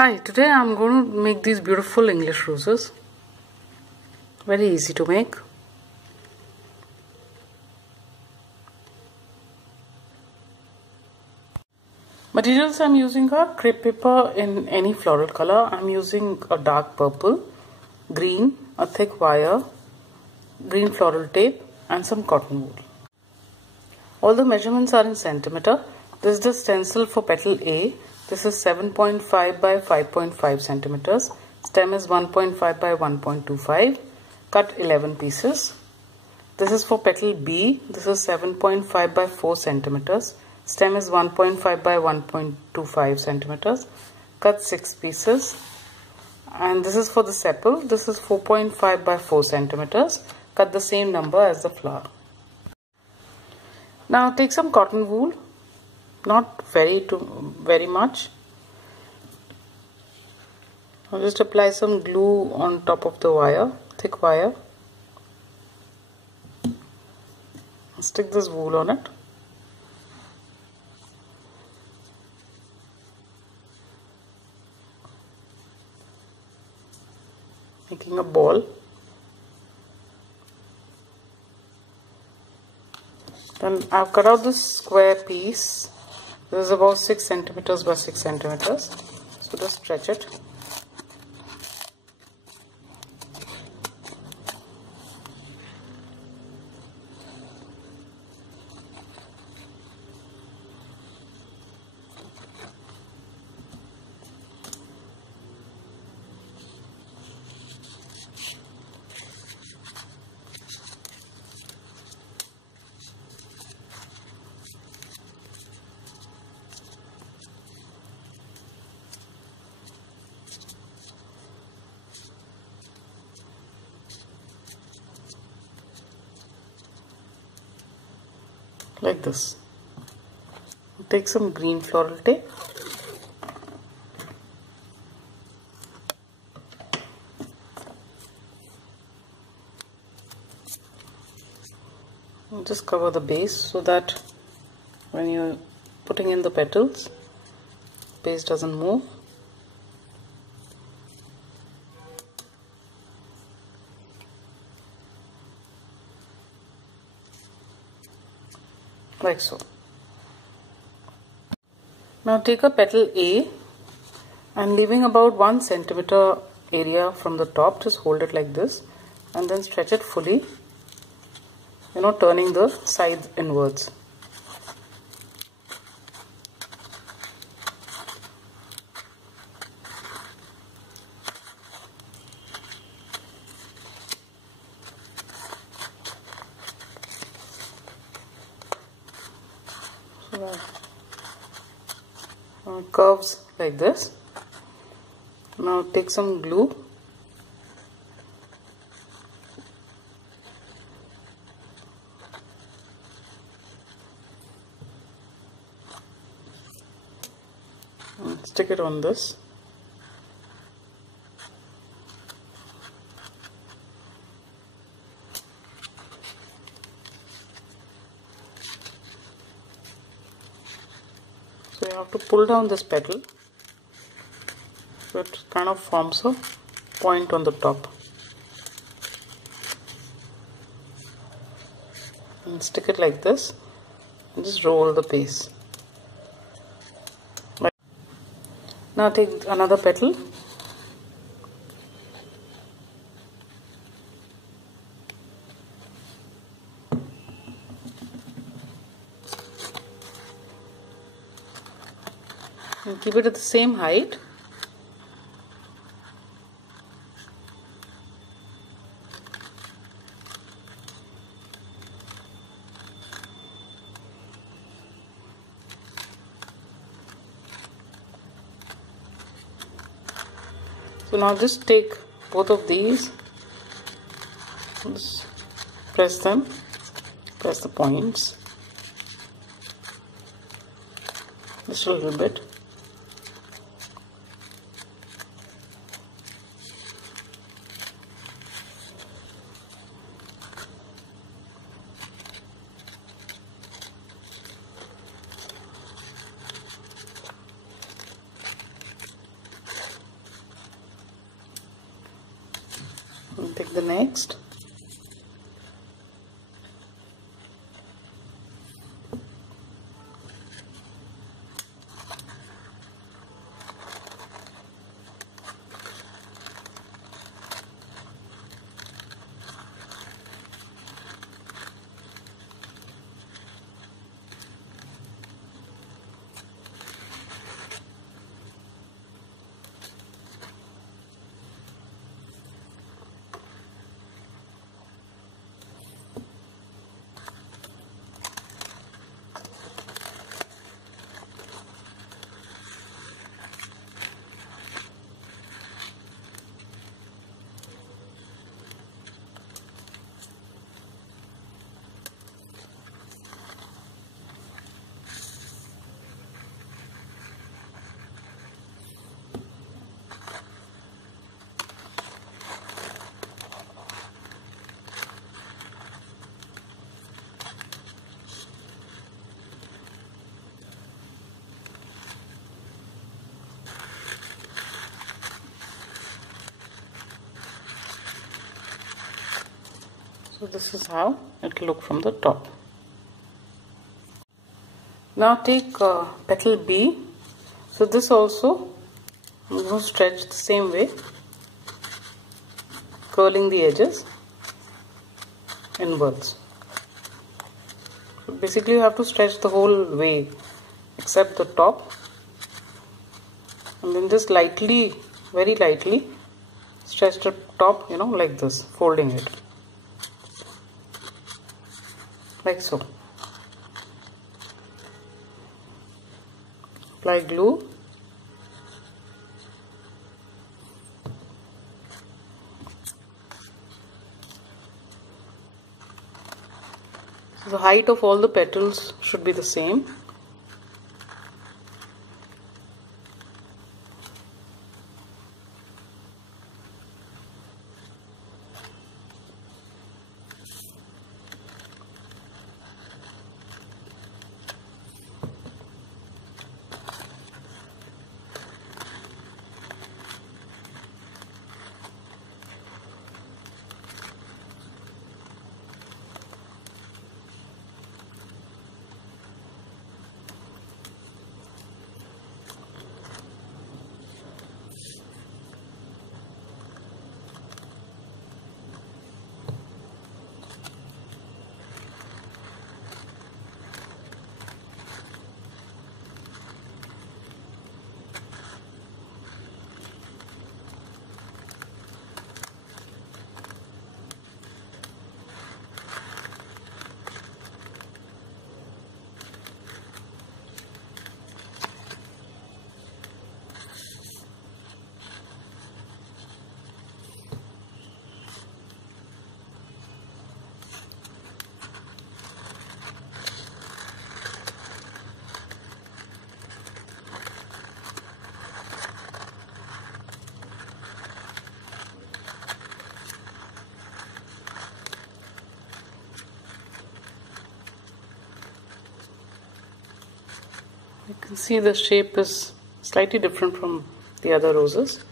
Hi, today I'm going to make these beautiful English roses. Very easy to make. Materials I'm using are crepe paper in any floral color. I'm using a dark purple, green, a thick wire, green floral tape and some cotton wool. All the measurements are in centimeter. This is the stencil for petal A. This is 7.5 by 5.5 centimeters. Stem is 1.5 by 1.25. Cut 11 pieces. This is for petal B. This is 7.5 by 4 centimeters. Stem is 1.5 by 1.25 centimeters. Cut 6 pieces. And this is for the sepal. This is 4.5 by 4 centimeters. Cut the same number as the flower. Now take some cotton wool. Not very much. I'll just apply some glue on top of the wire, thick wire. Stick this wool on it. Making a ball. Then I've cut out this square piece. This is about 6 centimeters by 6 centimeters. So just stretch it. Like this. Take some green floral tape. And just cover the base so that when you're putting in the petals, base doesn't move. Like so. Now take a petal A and leaving about 1 centimeter area from the top, just hold it like this and then stretch it fully, turning the sides inwards. Curves like this. Now take some glue. And stick it on this. So you have to pull down this petal, so it kind of forms a point on the top. And stick it like this and just roll the base. Now take another petal. And keep it at the same height. So now just take both of these, just press them, press the points just a little bit. Take the next. So this is how it will look from the top. Now take petal B. So this also I'm going to stretch the same way, curling the edges inwards. So basically you have to stretch the whole way except the top, and then just lightly, very lightly stretch the top, like this, folding it like so. Apply glue. So the height of all the petals should be the same. You can see the shape is slightly different from the other roses.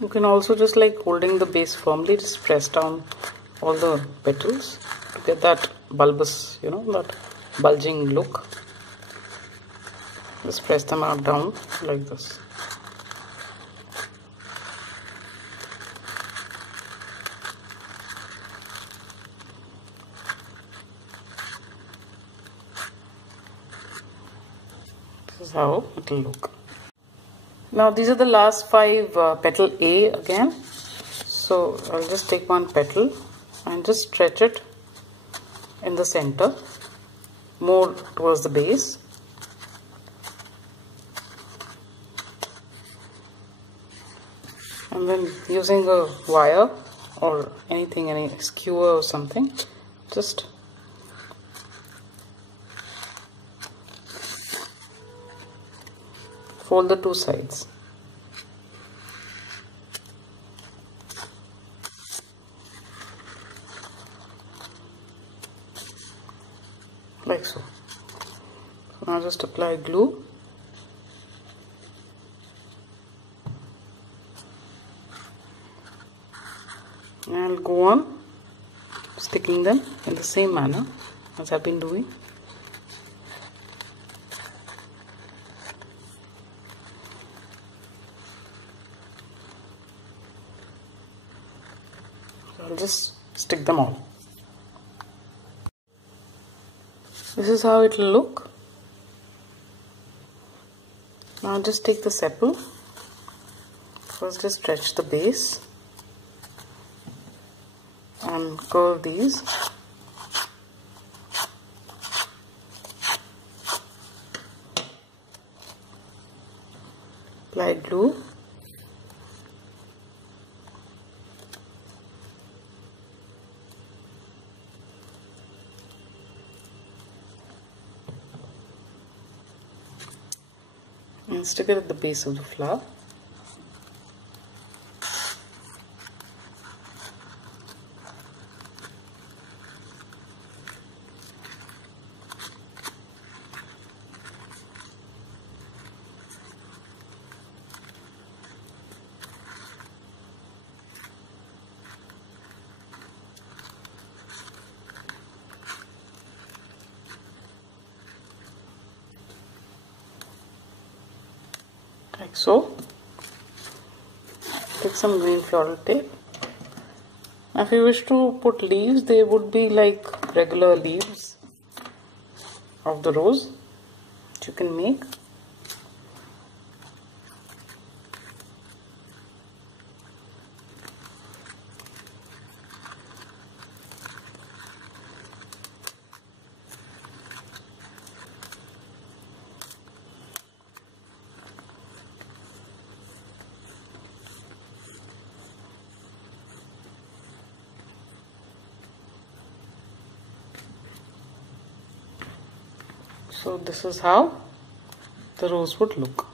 You can also, just like holding the base firmly, just press down all the petals to get that bulbous, that bulging look. Just press them out down like this. This is how it will look. Now these are the last 5 petal A again. So I'll just take one petal and just stretch it in the center, more towards the base. And then using a wire or anything, any skewer or something, just fold the two sides. Like so. Now just apply glue. And I'll go on sticking them in the same manner as I've been doing. So I'll just stick them all. This is how it will look. Now just take the sepal. First just stretch the base and curve these. Apply glue. And stick it at the base of the flower. Like so. Take some green floral tape. Now if you wish to put leaves, they would be like regular leaves of the rose that you can make. So this is how the rose would look.